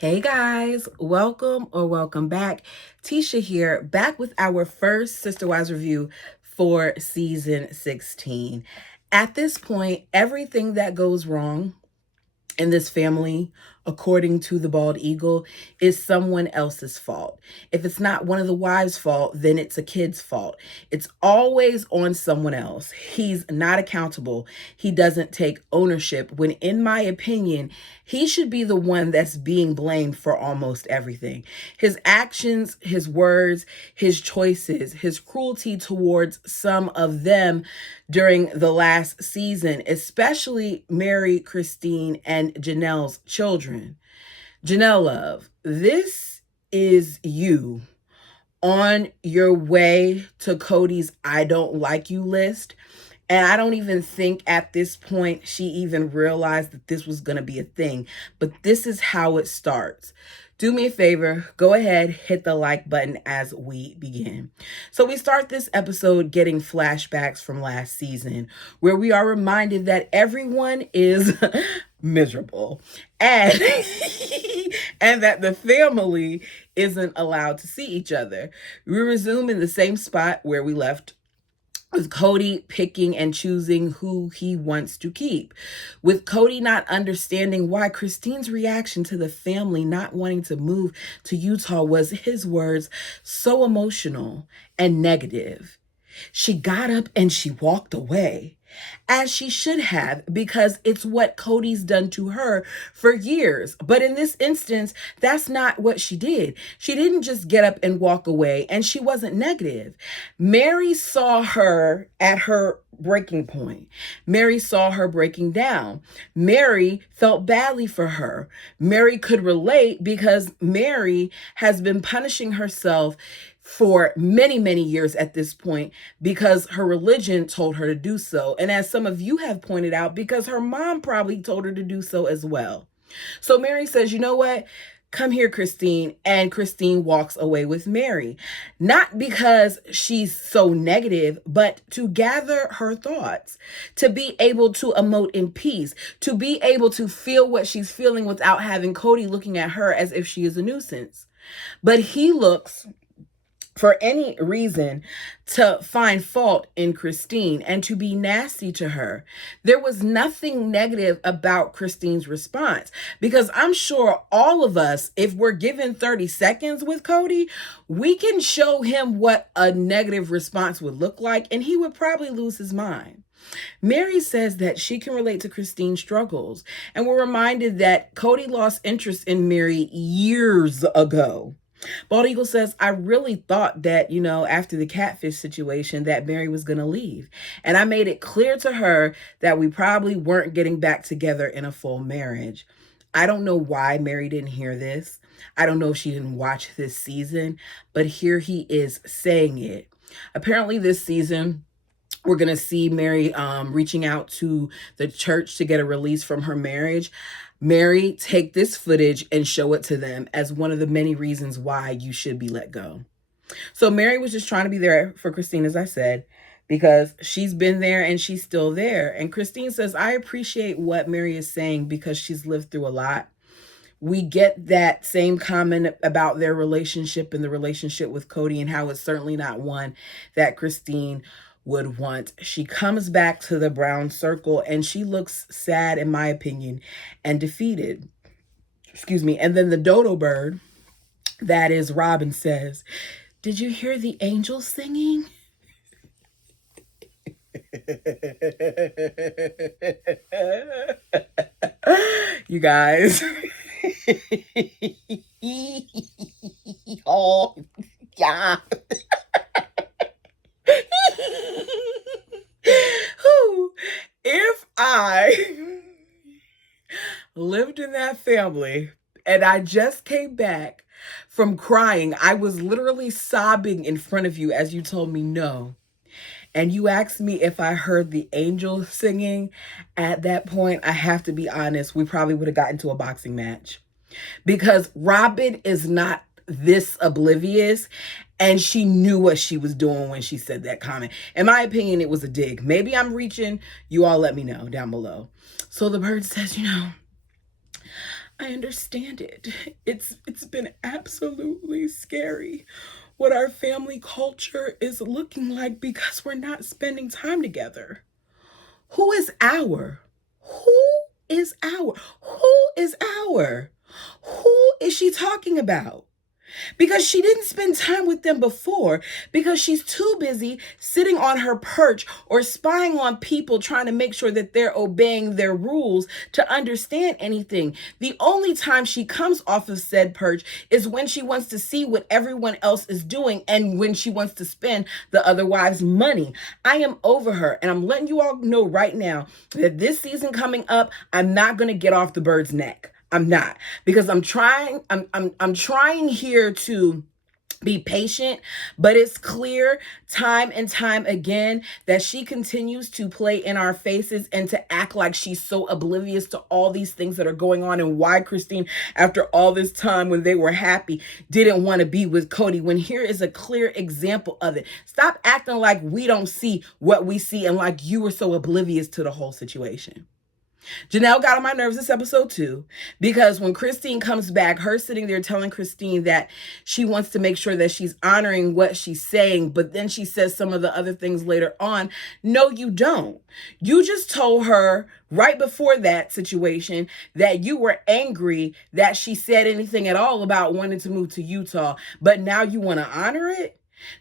Hey guys, welcome back. Tisha here, back with our first Sister Wives review for season 16. At this point, everything that goes wrong in this family, according to the bald eagle, is someone else's fault. If it's not one of the wives' fault, then it's a kid's fault. It's always on someone else. He's not accountable. He doesn't take ownership when, in my opinion, he should be the one that's being blamed for almost everything. His actions, his words, his choices, his cruelty towards some of them during the last season, especially Mary, Christine, and Janelle's children. Janelle, love, this is you on your way to Kody's I don't like you list. And I don't even think at this point she even realized that this was going to be a thing. But this is how it starts. Do me a favor, go ahead, hit the like button as we begin. So we start this episode getting flashbacks from last season, where we are reminded that everyone is miserable and and that the family isn't allowed to see each other. We resume in the same spot where we left, with Kody picking and choosing who he wants to keep, with Kody not understanding why Christine's reaction to the family not wanting to move to Utah was, his words, so emotional and negative. She got up and she walked away, as she should have, because it's what Kody's done to her for years. But in this instance, that's not what she did. She didn't just get up and walk away, and she wasn't negative. Mary saw her at her breaking point. Mary saw her breaking down. Mary felt badly for her. Mary could relate because Mary has been punishing herself for many, many years at this point because her religion told her to do so. And as some of you have pointed out, because her mom probably told her to do so as well. So Mary says, you know what? Come here, Christine. And Christine walks away with Mary. Not because she's so negative, but to gather her thoughts, to be able to emote in peace, to be able to feel what she's feeling without having Kody looking at her as if she is a nuisance. But he looks for any reason to find fault in Christine and to be nasty to her. There was nothing negative about Christine's response, because I'm sure all of us, if we're given 30 seconds with Kody, we can show him what a negative response would look like, and he would probably lose his mind. Mary says that she can relate to Christine's struggles, and we're reminded that Kody lost interest in Mary years ago. Bald Eagle says, I really thought that, after the catfish situation, that Mary was going to leave. And I made it clear to her that we probably weren't getting back together in a full marriage. I don't know why Mary didn't hear this. I don't know if she didn't watch this season, but here he is saying it. Apparently this season, we're going to see Mary reaching out to the church to get a release from her marriage. Mary, take this footage and show it to them as one of the many reasons why you should be let go. So Mary was just trying to be there for Christine, as I said, because she's been there and she's still there. And Christine says, I appreciate what Mary is saying because she's lived through a lot. We get that same comment about their relationship and the relationship with Kody and how it's certainly not one that Christine would want. She comes back to the brown circle and she looks sad, in my opinion, and defeated. Excuse me. And then the dodo bird, that is Robin, says, did you hear the angels singing? You guys. Oh, yeah. If I lived in that family and I just came back from crying, I was literally sobbing in front of you as you told me no, and you asked me if I heard the angels singing, at that point, I have to be honest, we probably would have gotten to a boxing match, because Robin is not this oblivious, and she knew what she was doing when she said that comment. In my opinion, it was a dig. Maybe I'm reaching. You all let me know down below. So the bird says, I understand it. It's been absolutely scary what our family culture is looking like because we're not spending time together. Who is our? Who is our? Who is our? Who is she talking about? Because she didn't spend time with them before, because she's too busy sitting on her perch or spying on people trying to make sure that they're obeying their rules to understand anything. The only time she comes off of said perch is when she wants to see what everyone else is doing and when she wants to spend the other wives' money. I am over her, and I'm letting you all know right now that this season coming up, I'm not going to get off the bird's neck. I'm not, because I'm trying here to be patient, but it's clear time and time again that she continues to play in our faces and to act like she's so oblivious to all these things that are going on, and why Christine, after all this time when they were happy, didn't want to be with Kody, when here is a clear example of it. Stop acting like we don't see what we see and like you were so oblivious to the whole situation. Janelle got on my nerves this episode too, because when Christine comes back, her sitting there telling Christine that she wants to make sure that she's honoring what she's saying, but then she says some of the other things later on. No, you don't. You just told her right before that situation that you were angry that she said anything at all about wanting to move to Utah, but now you want to honor it?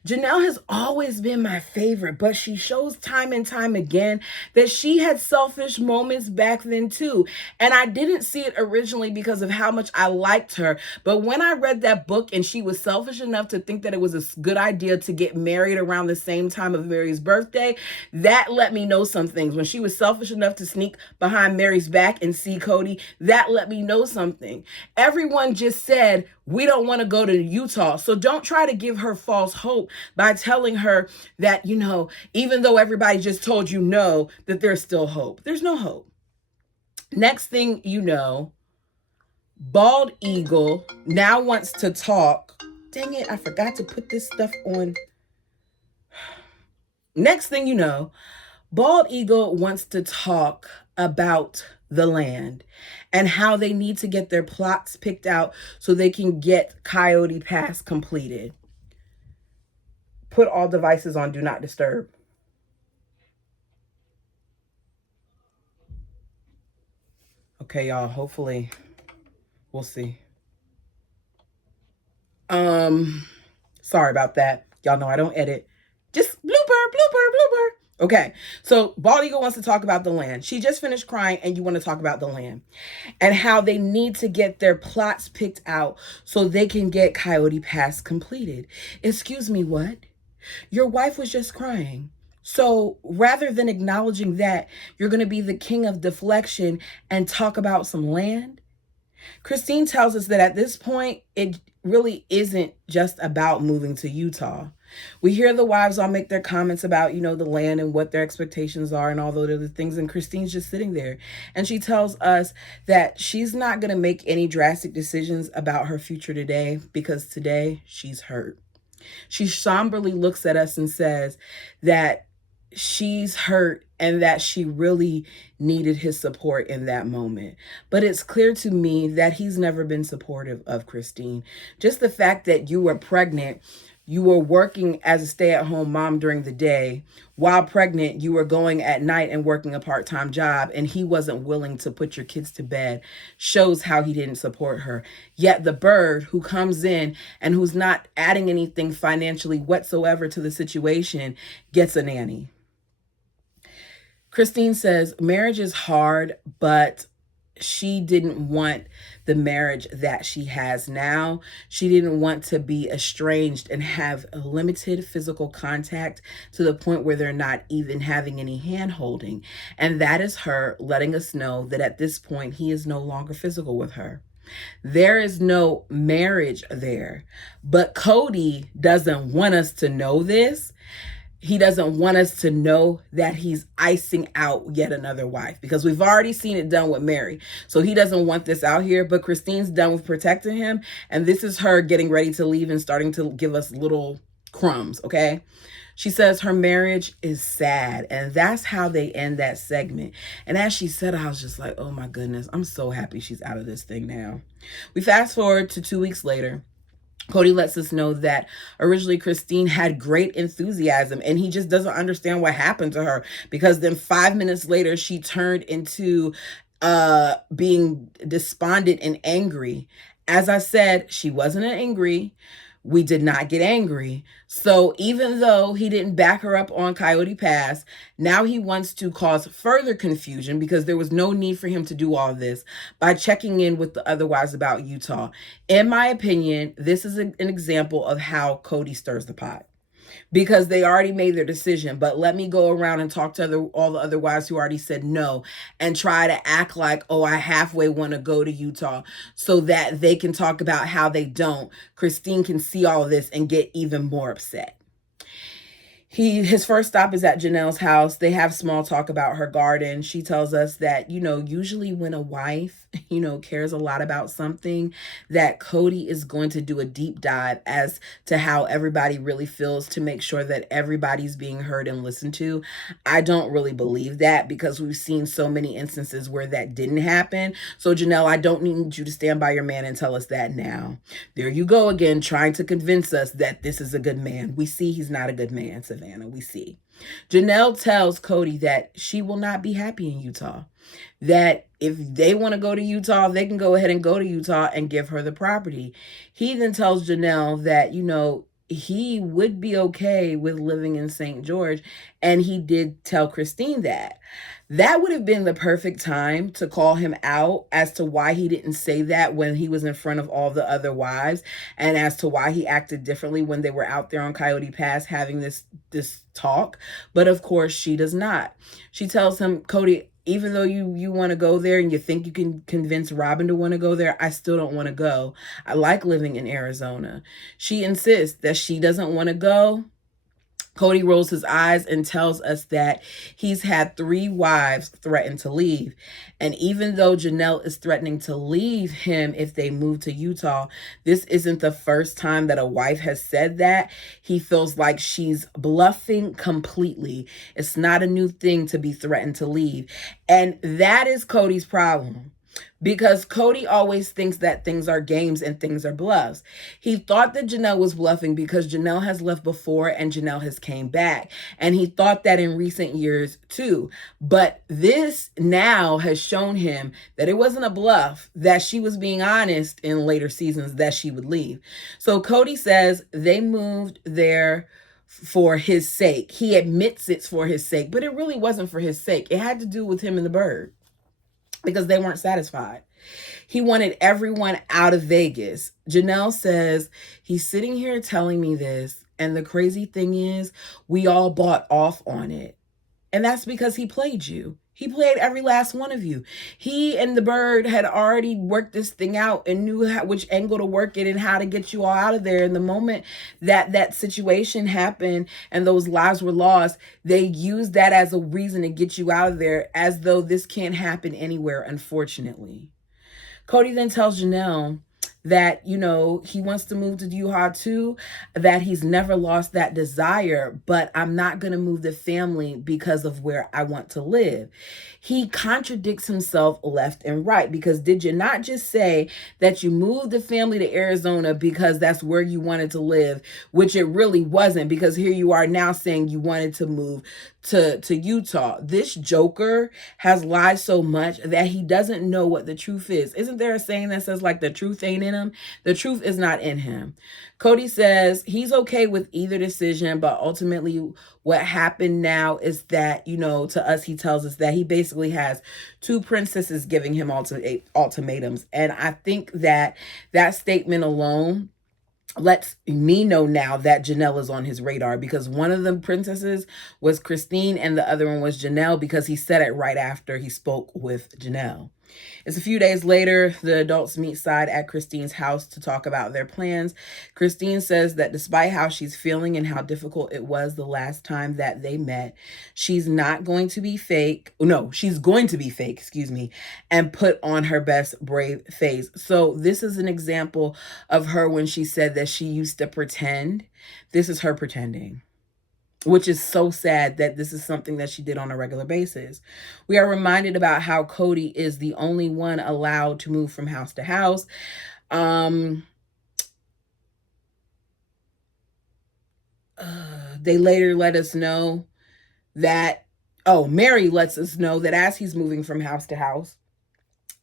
Janelle has always been my favorite, but she shows time and time again that she had selfish moments back then too. And I didn't see it originally because of how much I liked her. But when I read that book and she was selfish enough to think that it was a good idea to get married around the same time of Mary's birthday, that let me know some things. When she was selfish enough to sneak behind Mary's back and see Kody, that let me know something. Everyone just said, we don't want to go to Utah. So don't try to give her false hope by telling her that, even though everybody just told you no, that there's still hope. There's no hope. Next thing you know, Bald Eagle now wants to talk. Dang it, I forgot to put this stuff on. Next thing you know, Bald Eagle wants to talk about the land and how they need to get their plots picked out so they can get Coyote Pass completed. Put all devices on Do Not Disturb. Okay, y'all, hopefully we'll see. Sorry about that. Y'all know I don't edit. Just blooper. Okay, so Bald Eagle wants to talk about the land. She just finished crying and you want to talk about the land and how they need to get their plots picked out so they can get Coyote Pass completed. Excuse me, what? Your wife was just crying. So rather than acknowledging that, you're going to be the king of deflection and talk about some land? Christine tells us that at this point, it really isn't just about moving to Utah. We hear the wives all make their comments about, the land and what their expectations are and all those other things. And Christine's just sitting there. And she tells us that she's not going to make any drastic decisions about her future today because today she's hurt. She somberly looks at us and says that she's hurt and that she really needed his support in that moment. But it's clear to me that he's never been supportive of Christine. Just the fact that you were pregnant, you were working as a stay-at-home mom during the day. While pregnant, you were going at night and working a part-time job, and he wasn't willing to put your kids to bed, shows how he didn't support her. Yet the bird who comes in and who's not adding anything financially whatsoever to the situation gets a nanny. Christine says marriage is hard, but she didn't want the marriage that she has now. She didn't want to be estranged and have limited physical contact to the point where they're not even having any hand holding. And that is her letting us know that at this point, he is no longer physical with her. There is no marriage there. But Kody doesn't want us to know this. He doesn't want us to know that he's icing out yet another wife, because we've already seen it done with Mary. So he doesn't want this out here, but Christine's done with protecting him. And this is her getting ready to leave and starting to give us little crumbs, okay? She says her marriage is sad, and that's how they end that segment. And as she said, I was just like, oh my goodness, I'm so happy she's out of this thing now. We fast forward to 2 weeks later. Kody lets us know that originally Christine had great enthusiasm and he just doesn't understand what happened to her, because then 5 minutes later she turned into being despondent and angry. As I said, she wasn't angry. We did not get angry. So even though he didn't back her up on Coyote Pass, now he wants to cause further confusion, because there was no need for him to do all this, by checking in with the other wives about Utah. In my opinion, this is an example of how Kody stirs the pot, because they already made their decision. But let me go around and talk to all the other wives who already said no, and try to act like, oh, I halfway want to go to Utah, so that they can talk about how they don't. Christine can see all of this and get even more upset. His first stop is at Janelle's house. They have small talk about her garden. She tells us that, usually when a wife, cares a lot about something, that Kody is going to do a deep dive as to how everybody really feels, to make sure that everybody's being heard and listened to. I don't really believe that, because we've seen so many instances where that didn't happen. So Janelle, I don't need you to stand by your man and tell us that now. There you go again, trying to convince us that this is a good man. We see he's not a good man, Savannah. We see. Janelle tells Kody that she will not be happy in Utah. That if they want to go to Utah, they can go ahead and go to Utah and give her the property. He then tells Janelle that, he would be okay with living in St. George. And he did tell Christine that. That would have been the perfect time to call him out as to why he didn't say that when he was in front of all the other wives, and as to why he acted differently when they were out there on Coyote Pass having this talk. But of course, she does not. She tells him, Kody, even though you want to go there and you think you can convince Robin to want to go there, I still don't want to go. I like living in Arizona. She insists that she doesn't want to go. Kody rolls his eyes and tells us that he's had 3 wives threaten to leave. And even though Janelle is threatening to leave him if they move to Utah, this isn't the first time that a wife has said that. He feels like she's bluffing completely. It's not a new thing to be threatened to leave. And that is Kody's problem. Because Kody always thinks that things are games and things are bluffs. He thought that Janelle was bluffing because Janelle has left before and Janelle has came back. And he thought that in recent years too. But this now has shown him that it wasn't a bluff, that she was being honest in later seasons that she would leave. So Kody says they moved there for his sake. He admits it's for his sake, but it really wasn't for his sake. It had to do with him and the bird, because they weren't satisfied. He wanted everyone out of Vegas. Janelle says, he's sitting here telling me this, and the crazy thing is, we all bought off on it. And that's because he played you. He played every last one of you. He and the bird had already worked this thing out and knew which angle to work it and how to get you all out of there. And the moment that situation happened and those lives were lost, they used that as a reason to get you out of there, as though this can't happen anywhere, unfortunately. Kody then tells Janelle that, he wants to move to Utah too, that he's never lost that desire, but I'm not going to move the family because of where I want to live. He contradicts himself left and right, because did you not just say that you moved the family to Arizona because that's where you wanted to live, which it really wasn't, because here you are now saying you wanted to move to Utah. This joker has lied so much that he doesn't know what the truth is. Isn't there a saying that says, like, the truth ain't in him? The truth is not in him. Kody says he's okay with either decision, but ultimately what happened now is that, to us, he tells us that he basically has 2 princesses giving him ultimatums. And I think that statement alone lets me know now that Janelle is on his radar, because one of the princesses was Christine and the other one was Janelle, because he said it right after he spoke with Janelle. It's a few days later, the adults meet side at Christine's house to talk about their plans. Christine says that despite how she's feeling and how difficult it was the last time that they met, she's not going to be fake. No, she's going to be fake, and put on her best brave face. So this is an example of her when she said that she used to pretend. This is her pretending. which is so sad that this is something that she did on a regular basis. We are reminded about how Kody is the only one allowed to move from house to house. They later let us know that, Mary lets us know that as he's moving from house to house,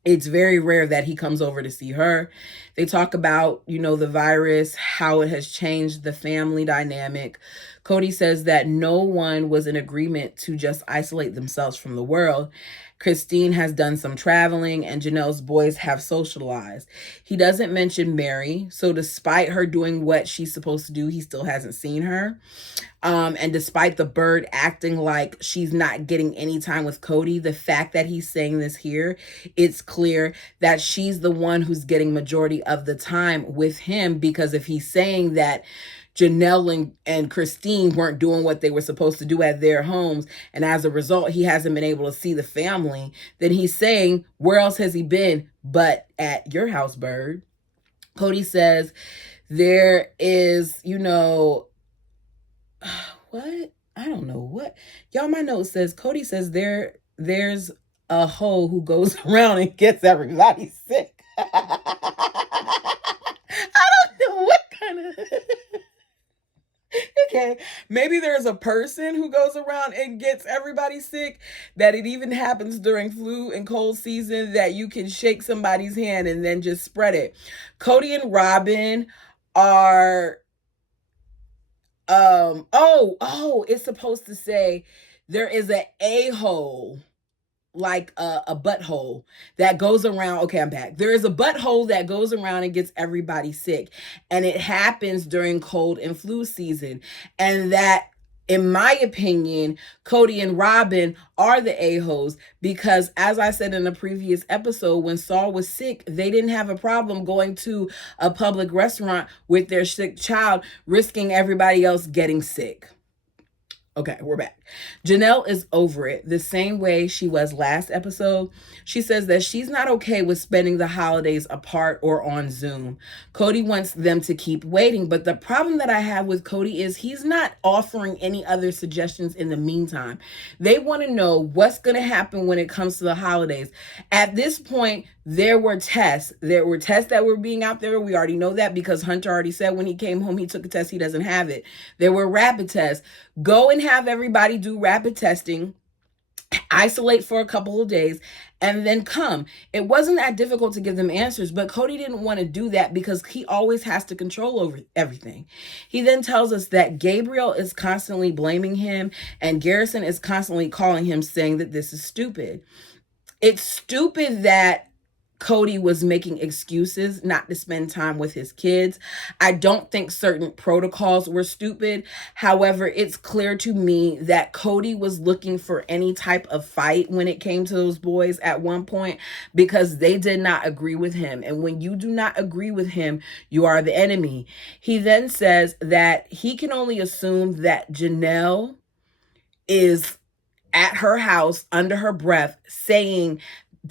it's very rare that he comes over to see her. They talk about, the virus, how it has changed the family dynamic. Kody says that no one was in agreement to just isolate themselves from the world. Christine has done some traveling and Janelle's boys have socialized. He doesn't mention Mary, so despite her doing what she's supposed to do, he still hasn't seen her. And despite the bird acting like she's not getting any time with Kody, the fact that he's saying this here, it's clear that she's the one who's getting majority of the time with him, because if he's saying that Janelle and Christine weren't doing what they were supposed to do at their homes, and as a result, he hasn't been able to see the family, then he's saying, where else has he been but at your house, bird? Kody says there is, what? I don't know what. Y'all, my note says, Kody says there's a hoe who goes around and gets everybody sick. I don't know what kind of... Okay, maybe there's a person who goes around and gets everybody sick, that it even happens during flu and cold season, that you can shake somebody's hand and then just spread it. Kody and Robin are... it's supposed to say there is an a-hole, like a butthole that goes around. Okay, I'm back. There is a butthole that goes around and gets everybody sick, and it happens during cold and flu season. And that, in my opinion, Kody and Robin are the a-holes, because as I said in a previous episode, when Saul was sick, they didn't have a problem going to a public restaurant with their sick child, risking everybody else getting sick. Okay, we're back. Janelle is over it the same way she was last episode. She says that she's not okay with spending the holidays apart or on Zoom. Kody wants them to keep waiting, but the problem that I have with Kody is he's not offering any other suggestions in the meantime. They want to know what's going to happen when it comes to the holidays. At this point, there were tests. There were tests that were being out there. We already know that because Hunter already said when he came home, he took a test. He doesn't have it. There were rapid tests. Go and have everybody do rapid testing, isolate for a couple of days, and then come. It wasn't that difficult to give them answers, but Kody didn't want to do that because he always has to control over everything. He then tells us that Gabriel is constantly blaming him and Garrison is constantly calling him, saying that this is stupid. It's stupid that Kody was making excuses not to spend time with his kids. I don't think certain protocols were stupid. However, it's clear to me that Kody was looking for any type of fight when it came to those boys at one point, because they did not agree with him. And when you do not agree with him, you are the enemy. He then says that he can only assume that Janelle is at her house under her breath saying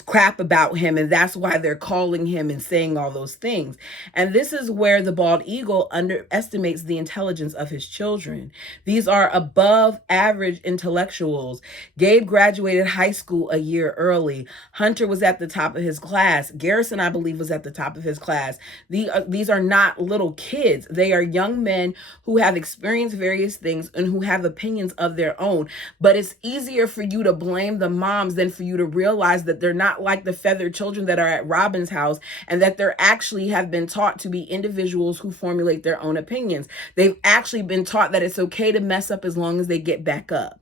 crap about him, and that's why they're calling him and saying all those things. And this is where the bald eagle underestimates the intelligence of his children. These are above average intellectuals. Gabe graduated high school a year early. Hunter was at the top of his class. Garrison, I believe, was at the top of his class. These are not little kids. They are young men who have experienced various things and who have opinions of their own. But it's easier for you to blame the moms than for you to realize that they're not like the feathered children that are at Robin's house, and that they're actually have been taught to be individuals who formulate their own opinions. They've actually been taught that it's okay to mess up as long as they get back up.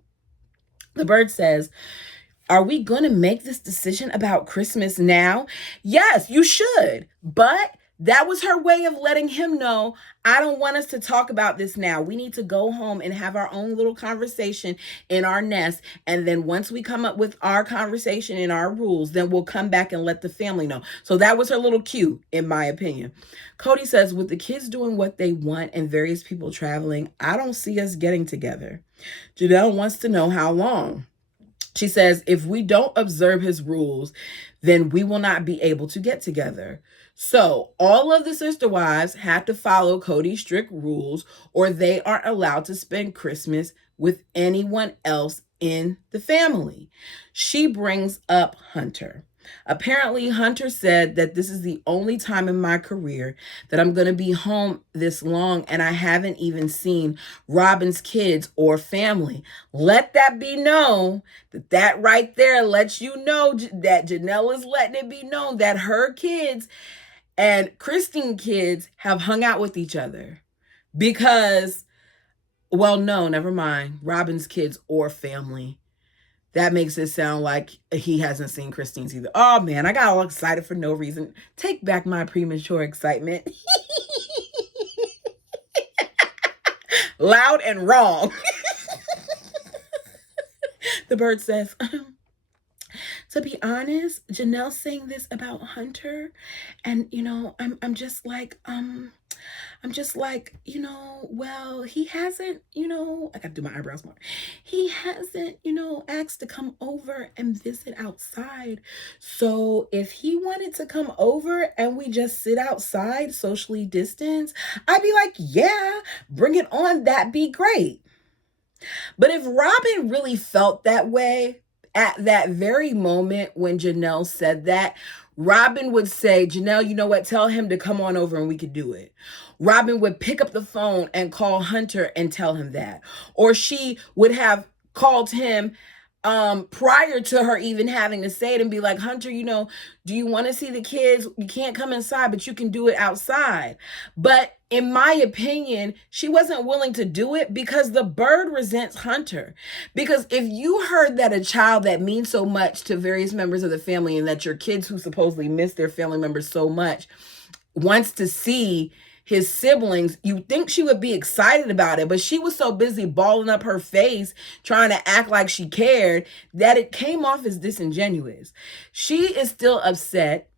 The bird says, are we going to make this decision about Christmas now? Yes, you should. But that was her way of letting him know, I don't want us to talk about this now. We need to go home and have our own little conversation in our nest. And then once we come up with our conversation and our rules, then we'll come back and let the family know. So that was her little cue, in my opinion. Kody says, with the kids doing what they want and various people traveling, I don't see us getting together. Janelle wants to know how long. She says, if we don't observe his rules, then we will not be able to get together. So all of the sister wives have to follow Kody's strict rules, or they aren't allowed to spend Christmas with anyone else in the family. She brings up Hunter. Apparently, Hunter said that this is the only time in my career that I'm going to be home this long, and I haven't even seen Robin's kids or family. Let that be known that right there lets you know that Janelle is letting it be known that her kids and Christine kids have hung out with each other because, well, no, never mind. Robin's kids or family. That makes it sound like he hasn't seen Christine's either. Oh man, I got all excited for no reason. Take back my premature excitement. Loud and wrong. The bird says, to be honest, Janelle's saying this about Hunter, and I'm just like, well, he hasn't, I gotta do my eyebrows more. He hasn't, asked to come over and visit outside. So if he wanted to come over and we just sit outside, socially distanced, I'd be like, yeah, bring it on. That'd be great. But if Robin really felt that way at that very moment when Janelle said that, Robin would say, Janelle, you know what? Tell him to come on over and we could do it. Robin would pick up the phone and call Hunter and tell him that. Or she would have called him prior to her even having to say it and be like, Hunter, do you want to see the kids? You can't come inside, but you can do it outside. But in my opinion, she wasn't willing to do it because the bird resents Hunter. Because if you heard that a child that means so much to various members of the family, and that your kids who supposedly miss their family members so much wants to see his siblings, you think she would be excited about it, but she was so busy balling up her face trying to act like she cared that it came off as disingenuous. She is still upset,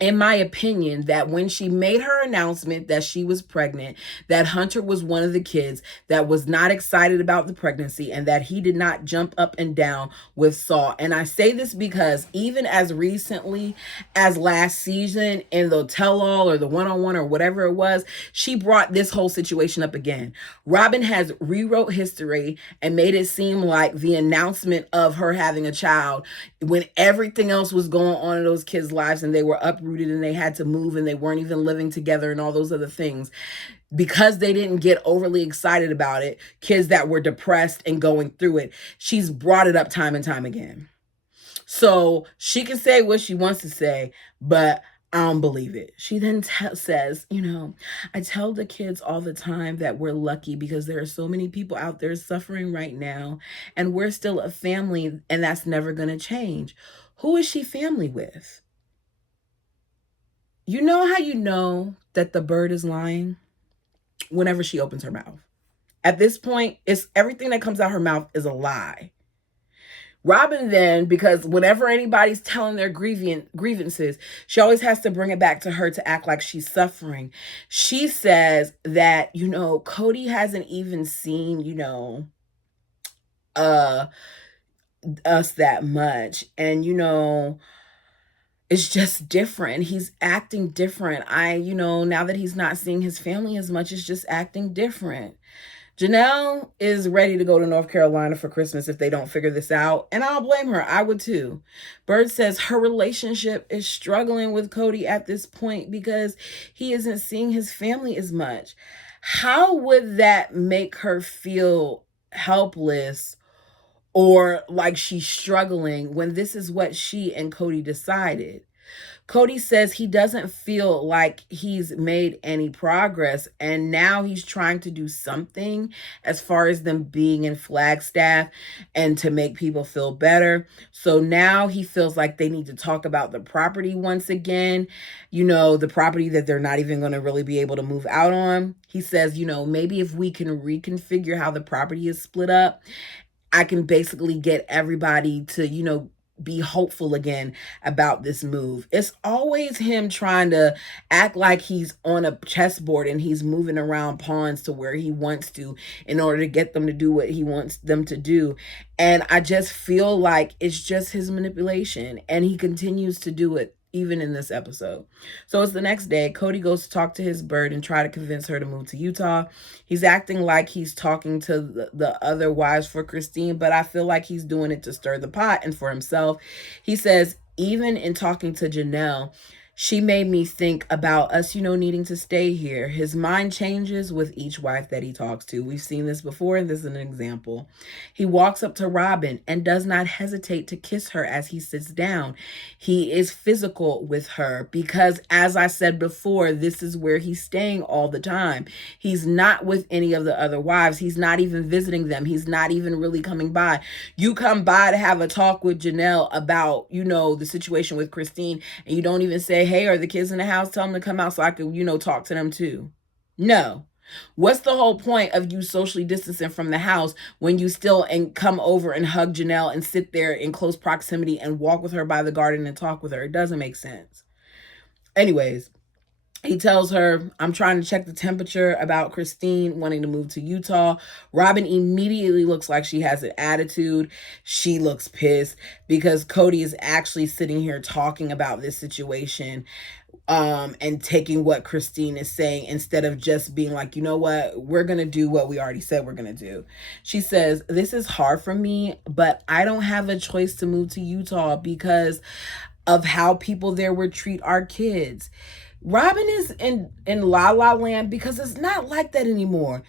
in my opinion, that when she made her announcement that she was pregnant, that Hunter was one of the kids that was not excited about the pregnancy, and that he did not jump up and down with Saul. And I say this because even as recently as last season in the tell-all or the one-on-one or whatever it was, she brought this whole situation up again. Robin has rewrote history and made it seem like the announcement of her having a child, when everything else was going on in those kids' lives and they were uprooted and they had to move and they weren't even living together and all those other things, because they didn't get overly excited about it, kids that were depressed and going through it, she's brought it up time and time again. So she can say what she wants to say, but I don't believe it. She then says, I tell the kids all the time that we're lucky because there are so many people out there suffering right now, and we're still a family, and that's never going to change. Who is she family with? You know how you know that the bird is lying? Whenever she opens her mouth. At this point, it's everything that comes out her mouth is a lie. Robin then, because whenever anybody's telling their grievances, she always has to bring it back to her to act like she's suffering. She says that, Kody hasn't even seen, us that much. And, it's just different. He's acting different. Now that he's not seeing his family as much, it's just acting different. Janelle is ready to go to North Carolina for Christmas if they don't figure this out. And I'll blame her. I would too. Bird says her relationship is struggling with Kody at this point because he isn't seeing his family as much. How would that make her feel helpless or like she's struggling when this is what she and Kody decided? Kody says he doesn't feel like he's made any progress, and now he's trying to do something as far as them being in Flagstaff and to make people feel better. So now he feels like they need to talk about the property once again, the property that they're not even going to really be able to move out on. He says, maybe if we can reconfigure how the property is split up, I can basically get everybody to, be hopeful again about this move. It's always him trying to act like he's on a chessboard and he's moving around pawns to where he wants to in order to get them to do what he wants them to do. And I just feel like it's just his manipulation, and he continues to do it even in this episode. So it's the next day. Kody goes to talk to his bird and try to convince her to move to Utah. He's acting like he's talking to the other wives for Christine, but I feel like he's doing it to stir the pot and for himself. He says, even in talking to Janelle, she made me think about us, needing to stay here. His mind changes with each wife that he talks to. We've seen this before, and this is an example. He walks up to Robin and does not hesitate to kiss her as he sits down. He is physical with her because, as I said before, this is where he's staying all the time. He's not with any of the other wives. He's not even visiting them. He's not even really coming by. You come by to have a talk with Janelle about, the situation with Christine, and you don't even say, hey, are the kids in the house? Tell them to come out so I could, talk to them too. No. What's the whole point of you socially distancing from the house when you still and come over and hug Janelle and sit there in close proximity and walk with her by the garden and talk with her? It doesn't make sense. Anyways, he tells her, I'm trying to check the temperature about Christine wanting to move to Utah. Robin immediately looks like she has an attitude. She looks pissed because Kody is actually sitting here talking about this situation and taking what Christine is saying instead of just being like, you know what, we're going to do what we already said we're going to do. She says, this is hard for me, but I don't have a choice to move to Utah because of how people there would treat our kids. Robin is in La La Land because it's not like that anymore.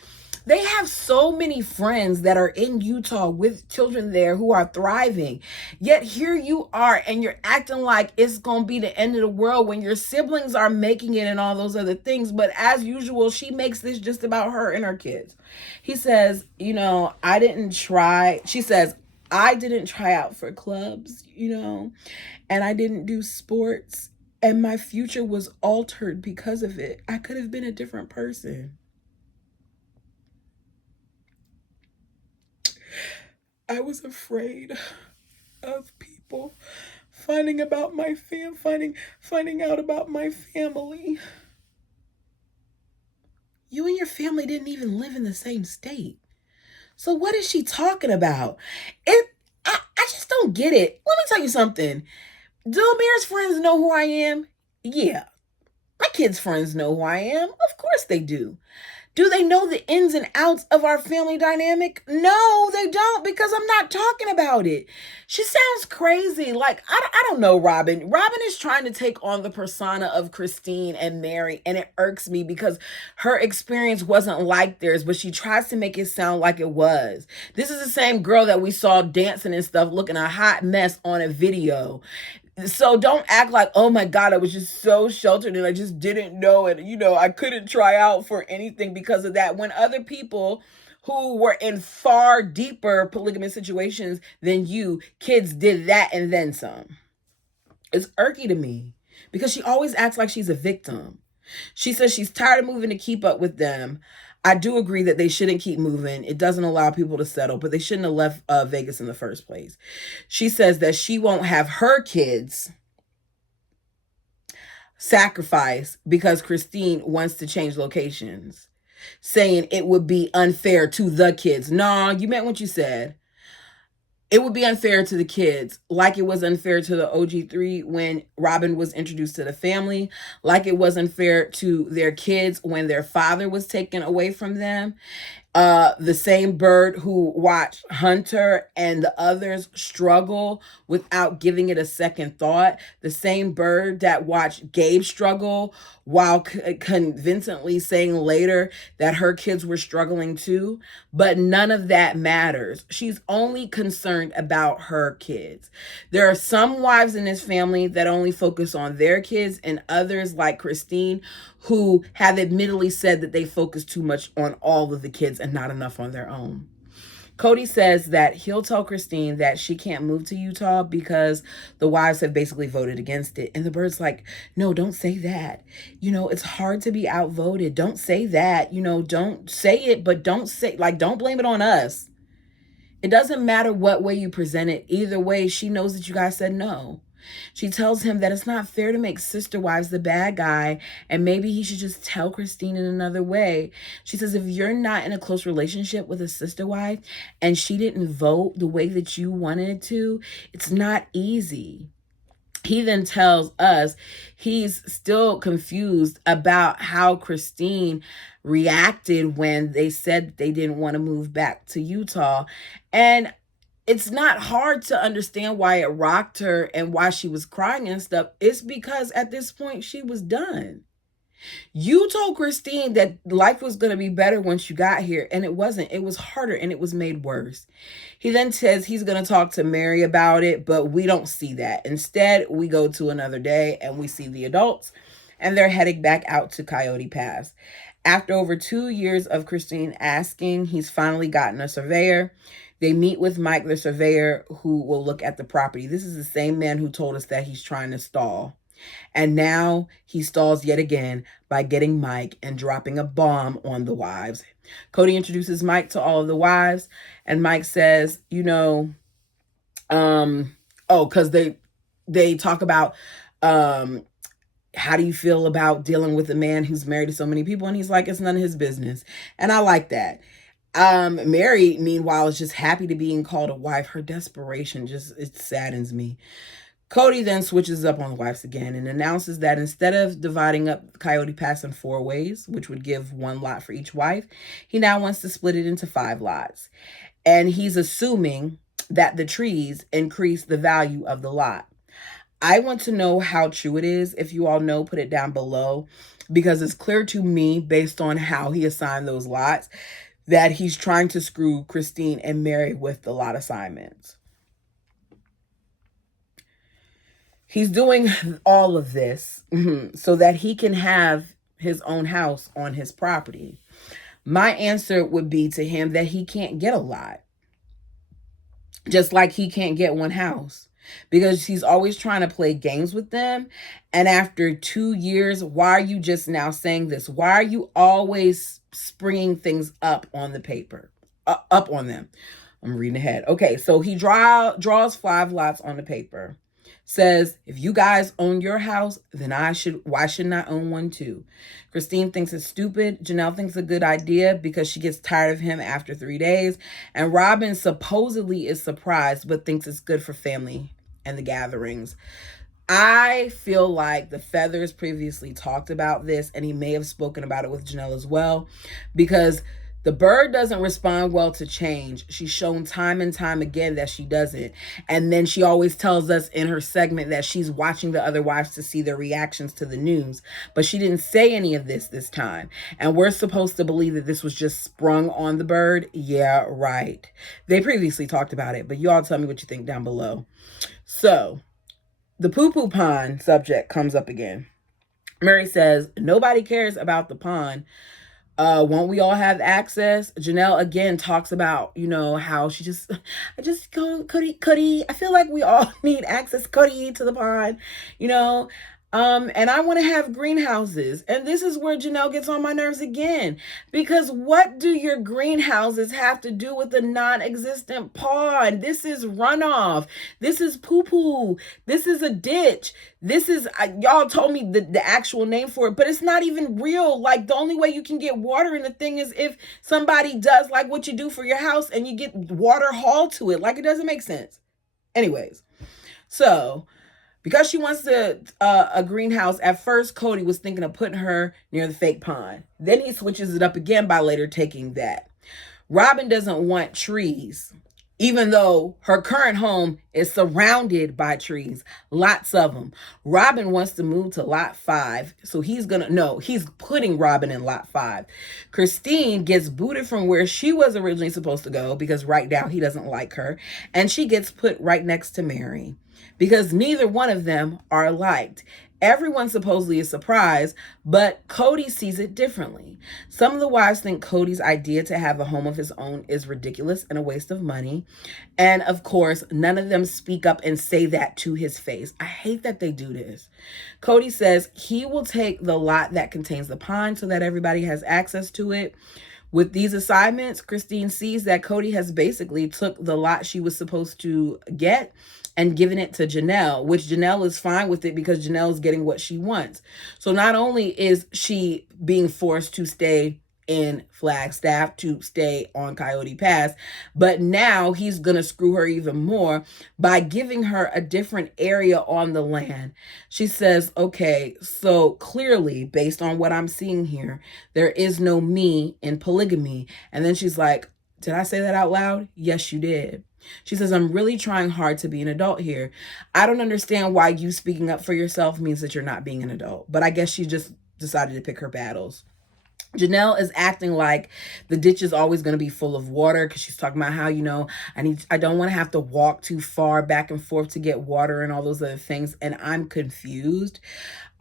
They have so many friends that are in Utah with children there who are thriving. Yet here you are and you're acting like it's going to be the end of the world when your siblings are making it and all those other things. But as usual, she makes this just about her and her kids. He says, I didn't try. She says, I didn't try out for clubs, and I didn't do sports. And my future was altered because of it. I could have been a different person. I was afraid of people finding out about my family. You and your family didn't even live in the same state. So what is she talking about? I just don't get it. Let me tell you something. Do Amir's friends know who I am? Yeah. My kids' friends know who I am. Of course they do. Do they know the ins and outs of our family dynamic? No, they don't, because I'm not talking about it. She sounds crazy. Like, I don't know, Robin. Robin is trying to take on the persona of Christine and Mary, and it irks me because her experience wasn't like theirs, but she tries to make it sound like it was. This is the same girl that we saw dancing and stuff, looking a hot mess on a video. So don't act like, oh my God, I was just so sheltered and I just didn't know. And, I couldn't try out for anything because of that. When other people who were in far deeper polygamous situations than you, kids did that and then some. It's irky to me because she always acts like she's a victim. She says she's tired of moving to keep up with them. I do agree that they shouldn't keep moving. It doesn't allow people to settle, but they shouldn't have left Vegas in the first place. She says that she won't have her kids sacrificed because Christine wants to change locations, saying it would be unfair to the kids. No, you meant what you said. It would be unfair to the kids, like it was unfair to the OG3 when Robin was introduced to the family, like it was unfair to their kids when their father was taken away from them. The same bird who watched Hunter and the others struggle without giving it a second thought. The same bird that watched Gabe struggle while convincingly saying later that her kids were struggling too. But none of that matters. She's only concerned about her kids. There are some wives in this family that only focus on their kids, and others like Christine who have admittedly said that they focus too much on all of the kids and not enough on their own. Kody says that he'll tell Christine that she can't move to Utah because the wives have basically voted against it. And the bird's like, no, don't say that. It's hard to be outvoted. Don't say that. Don't say it, but don't blame it on us. It doesn't matter what way you present it. Either way, she knows that you guys said no. She tells him that it's not fair to make sister wives the bad guy, and maybe he should just tell Christine in another way. She says, if you're not in a close relationship with a sister wife and she didn't vote the way that you wanted it to, it's not easy. he then tells us he's still confused about how Christine reacted when they said they didn't want to move back to Utah. And it's not hard to understand why it rocked her and why she was crying and stuff. It's because at this point she was done. You told Christine that life was going to be better once you got here, and it wasn't. It was harder, and it was made worse. He then says he's going to talk to Mary about it, but we don't see that. Instead, we go to another day, and we see the adults, and they're heading back out to Coyote Pass. After over 2 years of Christine asking, he's finally gotten a surveyor. They meet with Mike, the surveyor, who will look at the property. This is the same man who told us that he's trying to stall. And now he stalls yet again by getting Mike and dropping a bomb on the wives. Kody introduces Mike to all of the wives, and Mike says, because they talk about how do you feel about dealing with a man who's married to so many people? And he's like, it's none of his business. And I like that. Mary, meanwhile, is just happy to being called a wife. Her desperation it saddens me. Kody then switches up on the wives again and announces that instead of dividing up Coyote Pass in 4 ways, which would give 1 lot for each wife, he now wants to split it into 5 lots. And he's assuming that the trees increase the value of the lot. I want to know how true it is. If you all know, put it down below, because it's clear to me, based on how he assigned those lots, that he's trying to screw Christine and Mary with the lot assignments. He's doing all of this so that he can have his own house on his property. My answer would be to him that he can't get a lot, just like he can't get 1 house, because he's always trying to play games with them. And after 2 years, why are you just now saying this? Why are you always springing things up on the paper, up on them? I'm reading ahead. Okay, so he draws 5 lots on the paper. Says, if you guys own your house, then why shouldn't I own one too? Christine thinks it's stupid. Janelle thinks it's a good idea because she gets tired of him after 3 days. And Robin supposedly is surprised, but thinks it's good for family and the gatherings. I feel like the Feathers previously talked about this, and he may have spoken about it with Janelle as well, because the bird doesn't respond well to change. She's shown time and time again that she doesn't. And then she always tells us in her segment that she's watching the other wives to see their reactions to the news. But she didn't say any of this time. And we're supposed to believe that this was just sprung on the bird. Yeah, right. They previously talked about it, but you all tell me what you think down below. So the poo-poo pond subject comes up again. Mary says, nobody cares about the pond. Won't we all have access? Janelle again talks about, how I just go, Kody, I feel like we all need access, Kody, to the pond, and I want to have greenhouses. And this is where Janelle gets on my nerves again, because what do your greenhouses have to do with a non-existent pond? This is runoff. This is poo-poo. This is a ditch. This is, y'all told me the actual name for it, but it's not even real. Like, the only way you can get water in the thing is if somebody does like what you do for your house and you get water hauled to it. Like, it doesn't make sense. Anyways, so because she wants a greenhouse, at first Kody was thinking of putting her near the fake pond. Then he switches it up again by later taking that. Robin doesn't want trees, even though her current home is surrounded by trees, lots of them. Robin wants to move to lot 5, so he's putting Robin in lot 5. Christine gets booted from where she was originally supposed to go because right now he doesn't like her, and she gets put right next to Mary, because neither one of them are liked. Everyone supposedly is surprised, but Kody sees it differently. Some of the wives think Kody's idea to have a home of his own is ridiculous and a waste of money. And of course, none of them speak up and say that to his face. I hate that they do this. Kody says he will take the lot that contains the pond so that everybody has access to it. With these assignments, Christine sees that Kody has basically took the lot she was supposed to get and given it to Janelle, which Janelle is fine with it because Janelle is getting what she wants. So not only is she being forced to stay in Flagstaff to stay on Coyote Pass. But now he's going to screw her even more by giving her a different area on the land. She says, okay, so clearly, based on what I'm seeing here, there is no me in polygamy. And then she's like, did I say that out loud? Yes, you did. She says, I'm really trying hard to be an adult here. I don't understand why you speaking up for yourself means that you're not being an adult. But I guess she just decided to pick her battles. Janelle is acting like the ditch is always going to be full of water because she's talking about how, I don't want to have to walk too far back and forth to get water and all those other things. And I'm confused.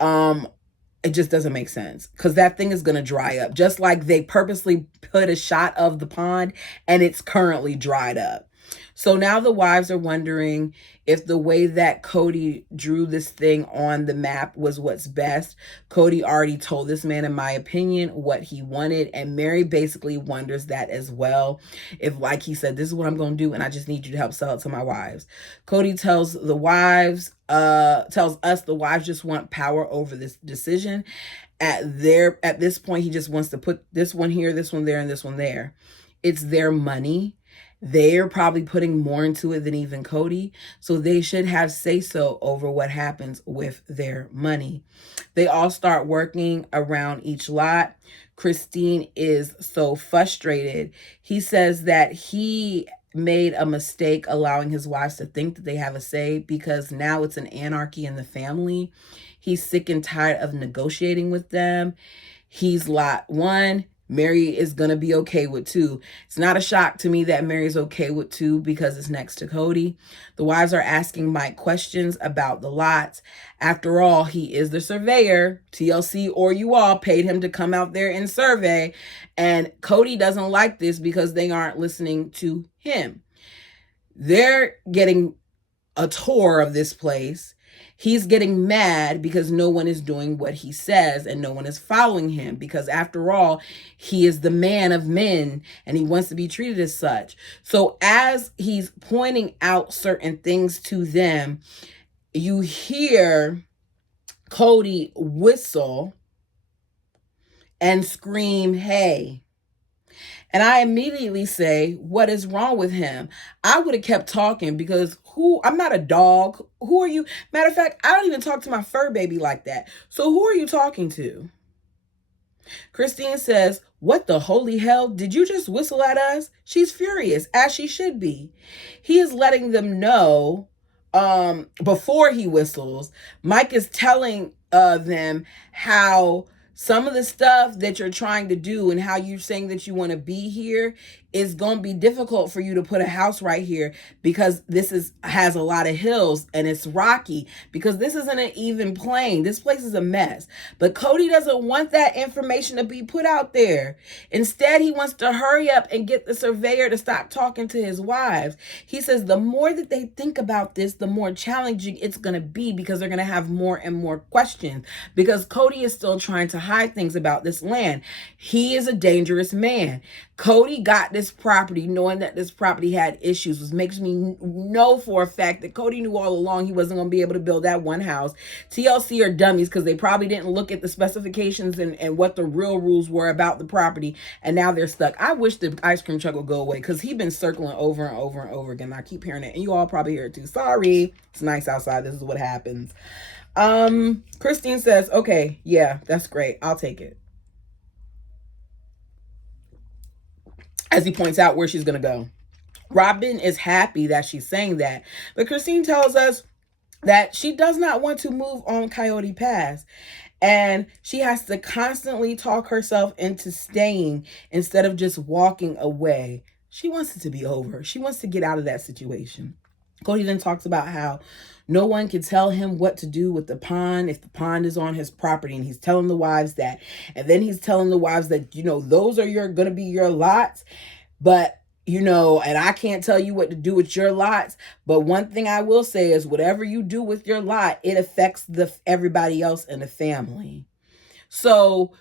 It just doesn't make sense because that thing is going to dry up, just like they purposely put a shot of the pond and it's currently dried up. So now the wives are wondering if the way that Kody drew this thing on the map was what's best. Kody already told this man, in my opinion, what he wanted. And Mary basically wonders that as well. If, like he said, this is what I'm going to do, and I just need you to help sell it to my wives. Kody tells us the wives just want power over this decision. At this point, he just wants to put this one here, this one there, and this one there. It's their money. They're probably putting more into it than even Kody, so they should have say-so over what happens with their money. They all start working around each lot. Christine is so frustrated. He says that he made a mistake allowing his wives to think that they have a say because now it's an anarchy in the family. He's sick and tired of negotiating with them. He's lot 1. Mary is going to be okay with 2. It's not a shock to me that Mary's okay with 2 because it's next to Kody. The wives are asking Mike questions about the lots. After all, he is the surveyor. TLC or you all paid him to come out there and survey. And Kody doesn't like this because they aren't listening to him. They're getting a tour of this place. He's getting mad because no one is doing what he says and no one is following him because after all, he is the man of men and he wants to be treated as such. So as he's pointing out certain things to them, you hear Kody whistle and scream, hey. And I immediately say, what is wrong with him? I would have kept talking because I'm not a dog. Who are you? Matter of fact, I don't even talk to my fur baby like that. So who are you talking to? Christine says, what the holy hell? Did you just whistle at us? She's furious, as she should be. He is letting them know before he whistles. Mike is telling them how some of the stuff that you're trying to do and how you're saying that you want to be here is going to be difficult for you to put a house right here because this has a lot of hills and it's rocky because this isn't an even plain. This place is a mess. But Kody doesn't want that information to be put out there. Instead, he wants to hurry up and get the surveyor to stop talking to his wives. He says the more that they think about this, the more challenging it's going to be because they're going to have more and more questions because Kody is still trying to hide things about this land. He is a dangerous man. Kody got this property knowing that this property had issues, which makes me know for a fact that Kody knew all along he wasn't going to be able to build that one house. TLC are dummies because they probably didn't look at the specifications and what the real rules were about the property, and now they're stuck. I wish the ice cream truck would go away because he's been circling over and over and over again. I keep hearing it, and you all probably hear it too. Sorry. It's nice outside. This is what happens. Christine says, okay, yeah, that's great. I'll take it. As he points out where she's going to go. Robin is happy that she's saying that. But Christine tells us that she does not want to move on Coyote Pass. And she has to constantly talk herself into staying instead of just walking away. She wants it to be over. She wants to get out of that situation. Kody then talks about how no one can tell him what to do with the pond if the pond is on his property. And he's telling the wives that. And then he's telling the wives that, those are going to be your lots. But, and I can't tell you what to do with your lots. But one thing I will say is whatever you do with your lot, it affects everybody else in the family. So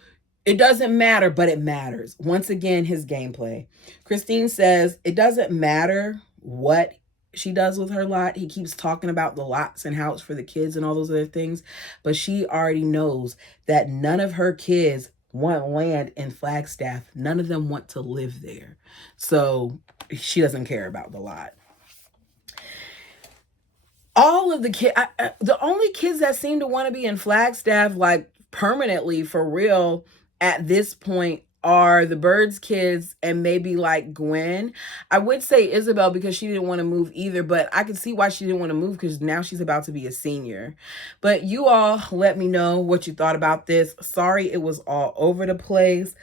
it doesn't matter, but it matters. Once again, his gameplay. Christine says it doesn't matter what she does with her lot. He keeps talking about the lots and how it's for the kids and all those other things. But she already knows that none of her kids want land in Flagstaff. None of them want to live there. So she doesn't care about the lot. All of the kids, the only kids that seem to want to be in Flagstaff, like permanently for real at this point, are the Birds kids and maybe like Gwen. I would say Isabel because she didn't want to move either, but I could see why she didn't want to move because now she's about to be a senior. But you all let me know what you thought about this. Sorry it was all over the place.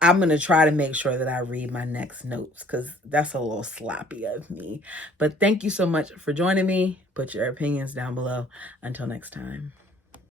I'm going to try to make sure that I read my next notes because that's a little sloppy of me. But thank you so much for joining me. Put your opinions down below. Until next time.